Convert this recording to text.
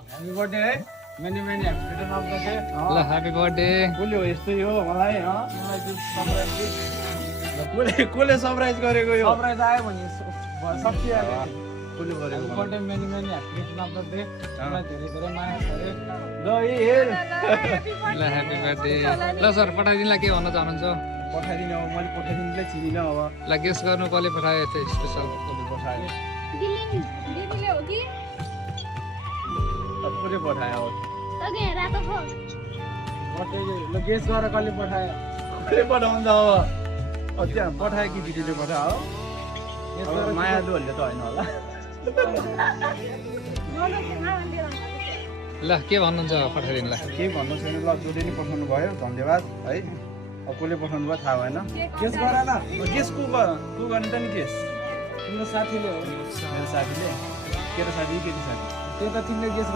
happy birthday है many many return of the day ल happy birthday कसले हो यस्तै हो मलाई मलाई कसले सरप्राइज गरेको यो सरप्राइज आयो भने सकिहाल्यो कसले गरेको birthday many many happy return of the day मलाई धेरै धेरै माया छ रे ल हेर ल ह्यापी बर्थडे ल सर पठाइदिनुलाई के भन्न चाहनुहुन्छ पठाइदिनु अब मैले पठाइदिनुलाई चिनिनँ अब ल गेस गर्नु कसले पठायो त्यो स्पेसल कसले पठायो दिदीले हो कि कसले पठायो तगे रातो खो बर्थडे ल गेस गर कसले पठायो कसले पठाउँछ अब त्यहाँ पठायो कि दिदीले पठायो अब मायालुहरूले त होइन होला ल के भन्नुहुन्छ पठाइदिनुलाई के भन्नु छैन ल जसले नि पठाउनु भयो धन्यवाद है अब कसले पठाउनु भयो थाहा भएन गेस गर न गेस को गर्ने त नि गेस तिम्रो साथीले हो मेरो साथीले केटा साथी केटी साथी त्यो त तिमीले गेस